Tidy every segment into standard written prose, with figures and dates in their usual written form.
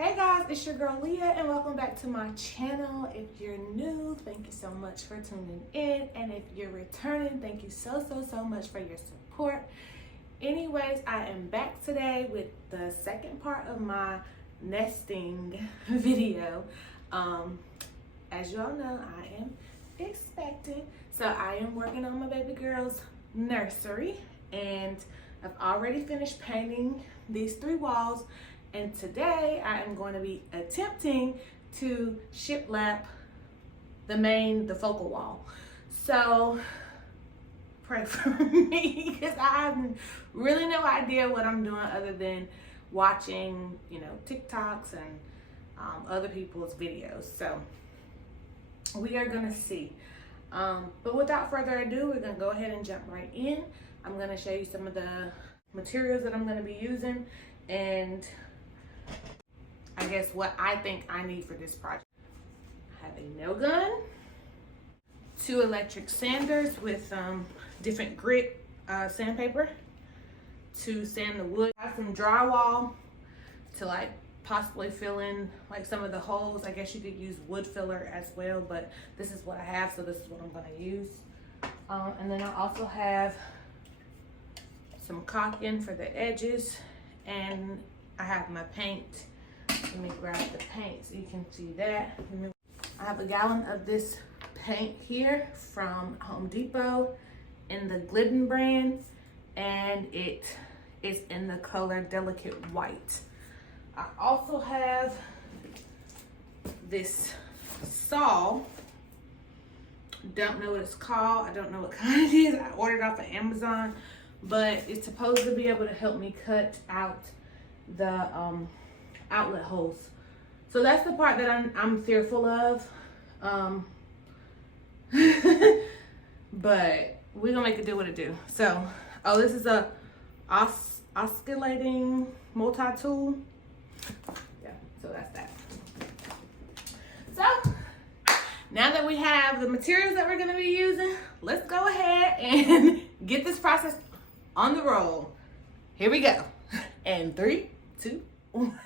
Hey guys, it's your girl Leah and welcome back to my channel. If you're new, thank you so much for tuning in, and if you're returning, thank you so much for your support. Anyways, I am back today with the second part of my nesting video. As you all know, I am expecting, so I am working on my baby girl's nursery, and I've already finished painting these 3 walls. And today I am going to be attempting to shiplap the focal wall. So pray for me because I have really no idea what I'm doing other than watching, TikToks and other people's videos. So we are gonna see. But without further ado, we're gonna go ahead and jump right in. I'm gonna show you some of the materials that I'm gonna be using and I guess what I think I need for this project. I have a nail gun, 2 electric sanders with different grit sandpaper to sand the wood. I have some drywall to possibly fill in some of the holes. I guess you could use wood filler as well, but this is what I have, so this is what I'm gonna use. And then I also have some caulking for the edges, and I have my paint. Let me grab the paint so you can see that. I have a gallon of this paint here from Home Depot in the Glidden brand, and it is in the color Delicate White. I also have this saw. Don't know what it's called. I don't know what kind it is. I ordered it off of Amazon, but it's supposed to be able to help me cut out the outlet holes. So that's the part that I'm fearful of. But we're gonna make it do what it do. So, this is a oscillating multi-tool. Yeah, so that's that. So, now that we have the materials that we're gonna be using, let's go ahead and get this process on the roll. Here we go. And 3, 2, 1.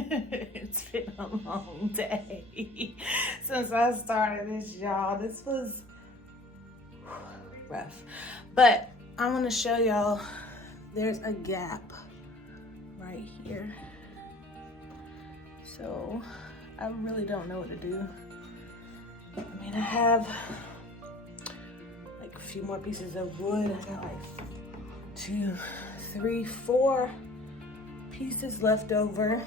It's been a long day since I started this, y'all. This was rough. But I'm gonna show y'all, there's a gap right here. So I really don't know what to do. I mean, I have like a few more pieces of wood. I got like 2, 3, 4 pieces left over.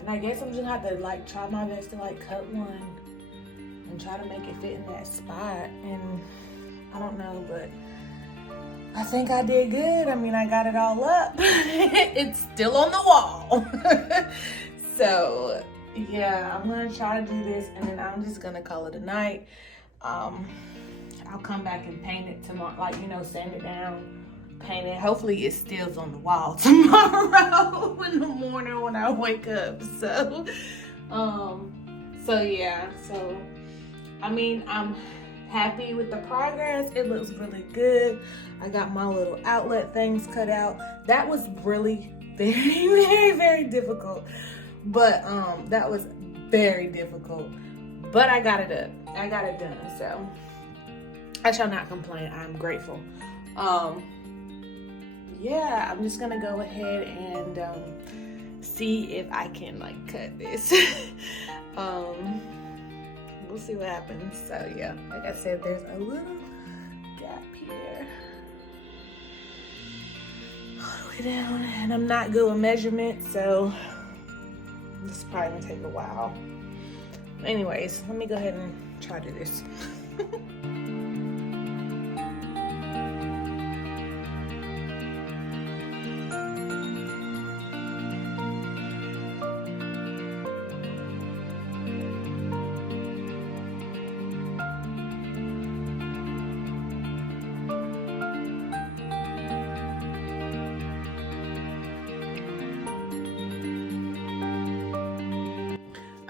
And I guess I'm just gonna have to like try my best to like cut one and try to make it fit in that spot. And I don't know, but I think I did good. I mean, I got it all up. It's still on the wall. So yeah, I'm gonna try to do this and then I'm just gonna call it a night. I'll come back and paint it tomorrow, like, you know, sand it down, paint it. Hopefully it stills on the wall tomorrow in the morning when I wake up. So yeah, so I mean, I'm happy with the progress. It looks really good. I got my little outlet things cut out. That was really very difficult. But that was very difficult. But I got it up. I got it done. So I shall not complain. I'm grateful. Yeah, I'm just gonna go ahead and see if I can like cut this. We'll see what happens. So yeah, like I said, there's a little gap here all the way down, and I'm not good with measurements, so this is probably gonna take a while. Anyways, let me go ahead and try to do this.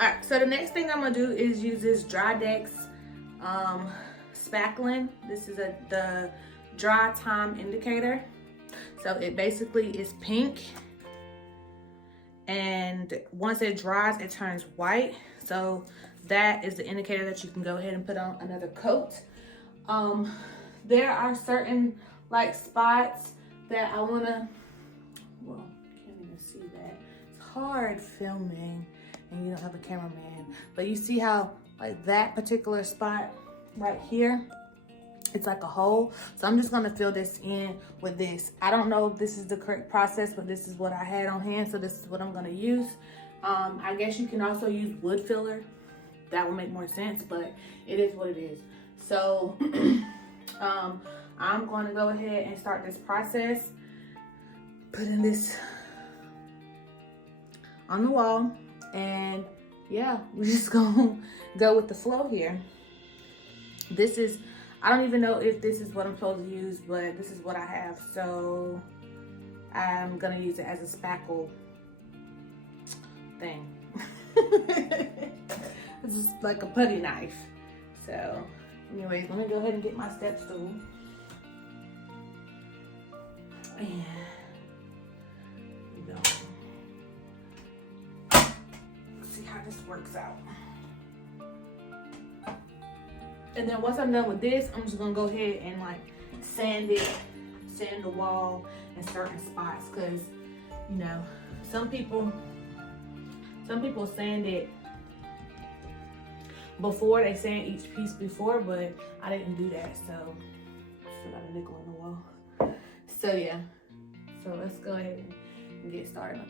Alright, so the next thing I'm gonna do is use this Drydex spackling. This is the dry time indicator. So it basically is pink, and once it dries, it turns white. So that is the indicator that you can go ahead and put on another coat. There are certain like spots that I wanna, well, can't even see that. It's hard filming and you don't have a cameraman, but you see how like that particular spot right here, it's like a hole. So I'm just gonna fill this in with this. I don't know if this is the correct process, but this is what I had on hand, so this is what I'm gonna use. I guess you can also use wood filler. That would make more sense, but it is what it is. So I'm going to go ahead and start this process, putting this on the wall. And yeah, we're just gonna go with the flow here. This is, I don't even know if this is what I'm supposed to use, but this is what I have. So I'm gonna use it as a spackle thing. This is like a putty knife. So anyways, let me go ahead and get my step stool. And we go. See how this works out. And then once I'm done with this, I'm just gonna go ahead and like sand the wall in certain spots, because you know, some people sand it before they sand each piece before, but I didn't do that, so still got a nickel in the wall. So yeah, so let's go ahead and get started.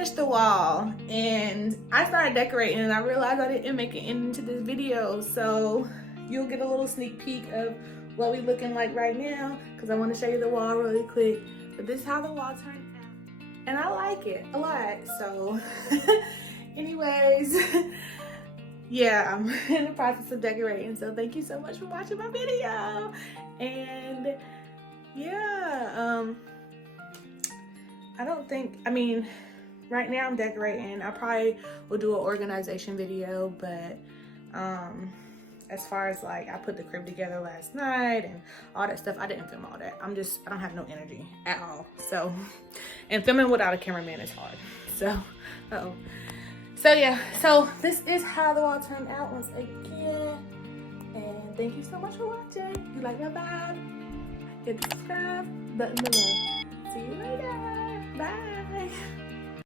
finished the wall and I started decorating, and I realized I didn't make it into this video, so you'll get a little sneak peek of what we looking like right now, because I want to show you the wall really quick. But this is how the wall turned out, and I like it a lot. So anyways, yeah, I'm in the process of decorating, so thank you so much for watching my video. And yeah, I mean, right now I'm decorating. I probably will do an organization video, but as far as like, I put the crib together last night and all that stuff, I didn't film all that. I don't have no energy at all. So, and filming without a cameraman is hard. So, so yeah, so this is how the wall turned out once again. And thank you so much for watching. You like my vibe? Hit the subscribe button below. See you later. Bye.